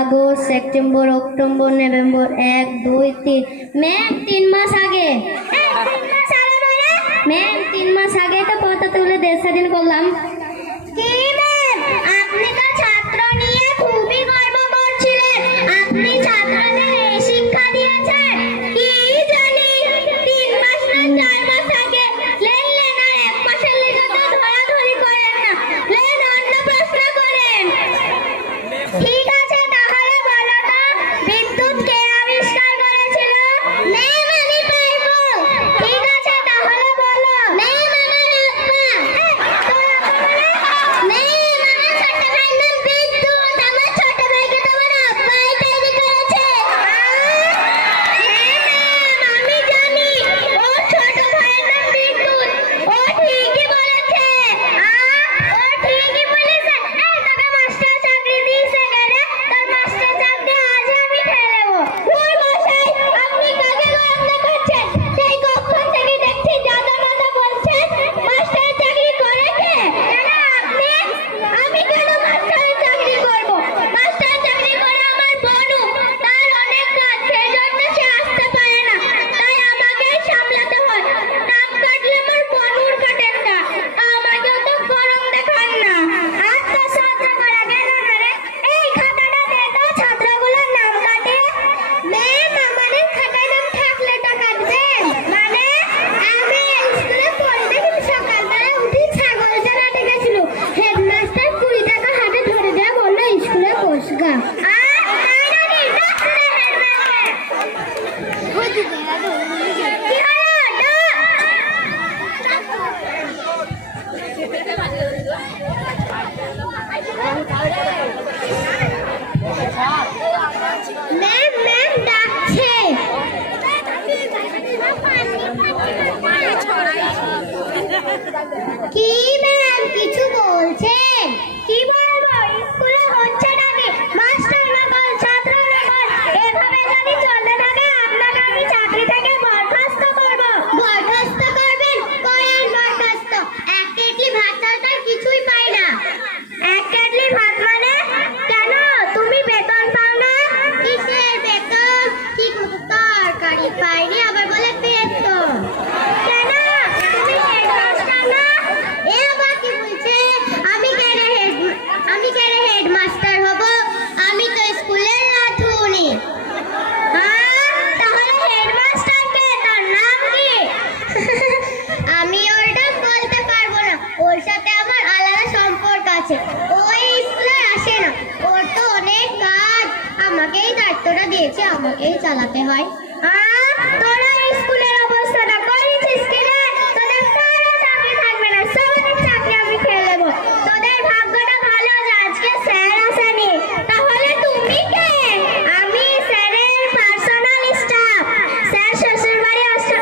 August, September, October, November, 1, 2, 3। Ma'am 3 মাস আগে। Ma'am 3 মাস আগে তো পতা তুলে দেশ স্বাধীন করলাম। কি ম্যাম, আপনি তো ছাত্র নিয়ে খুবই গর্ব করছিলেন। আপনি ছাত্রদের এই শিক্ষা দিয়েছেন। কি জানি 3 মাস না 4 মাস আগে। লেন আর এক মাসের লিগে তো ধরাধরি করেন না। লেন অন্য প্রশ্ন করেন। ঠিক আছে, তাহলে বলো তো বিদ্যুৎ কে আবিষ্কার করেছিল? ম্যাম আমি পারবো। ঠিক আছে, তাহলে বলো। ম্যাম আমার আব্বা। ম্যাম আমার ছোট ভাইয়ের নাম বিদ্যুৎ। আমার ছোট ভাইকে তোমার আব্বাই তৈরি করেছে। হ্যাঁ ম্যাম, আমি জানি ও ছোট ভাইয়ের নাম বিদ্যুৎ। ও ঠিকই বলেছে। ও ঠিকই বলেছে। তোকে মাস্টার চাকরি দিয়েছে কেন? তোর মাস্টার চাকরি আজ আমি খেয়ে নেবো। ওই মশাই, আপনি কাকে গরম দেখাচ্ছেন? সেই কখন থেকে দেখছি দাদা মাথা বলছেন মাস্টার চাকরি করে কে? কেন আপনি? আমি কেন মাস্টার চাকরি করব? মাস্টার চাকরি করে আমার বনু। তার অনেক কাজ, সেই জন্য সে আসতে পারে না। তাই আমাকেই সামলাতে হয়। নাম কাটলে আমার বনুর কাটেন না। আমাকেও তো গরম দেখান না। আচ্ছা ছাত্র করা গেল না রে। এই খাতাটা দে তো, ছাত্রগুলোর নাম কাটে। ম্যাম আমাদের খাতায় নাম থাকলে তো কাটবেন। মানে আমি স্কুলে পড়তে কিন্তু সকালবেলা উঠি ছাগল চড়াতে গেছিল। হেডমাস্টার 20 টাকা হাতে ধরে দেয়া বললো স্কুলে বসগা। কি হলো? ম্যাম ডাকছে। কি ম্যাম কিছু বলছেন? কি বলবো, স্কুলে হচ্ছে নাকি মাস্টার নকল, ছাত্র নকল। এভাবে যদি চলতে থাকে আপনাকে আমি চাকরি থেকে বরখাস্ত করব। বরখাস্ত করবেন? করেন বরখাস্ত। এক কেটলি ভাত ছাড়া তার কিছুই পাই না। এক কেটলি ভাত মানে? কেন তুমি বেতন পাও না? কিসের বেতন? ঠিক মতো তরকারি পাইনি, আবার বলে বেতন। কেন তুমি হেডমাস্টার না? এ আবার কি বলছে? আমি কেন হেডমাস্টার হব? আমি তো স্কুলের রাঁধুনি। তাহলে হেডমাস্টার কে? তার নাম কি? আমি ওটা বলতে পারবো না। ওর সাথে আমার আলাদা সম্পর্ক আছে। ওই স্কুলে আসে না। ওর তো অনেক কাজ। আমাকেই দায়িত্বটা দিয়েছে, আমাকেই চালাতে হয়। তোরা স্কুলের অবস্থাটা করেছিস কি রে? তোদের কারো চাকরি থাকবে না, সবার চাকরি আমি খেয়ে নেবো। তোদের ভাগ্যটা ভালো যে আজকে স্যার আসেনি। তাহলে তুমি কে? আমি স্যারের পার্সোনাল স্টাফ। স্যার শ্বশুর বাড়ি আসছে।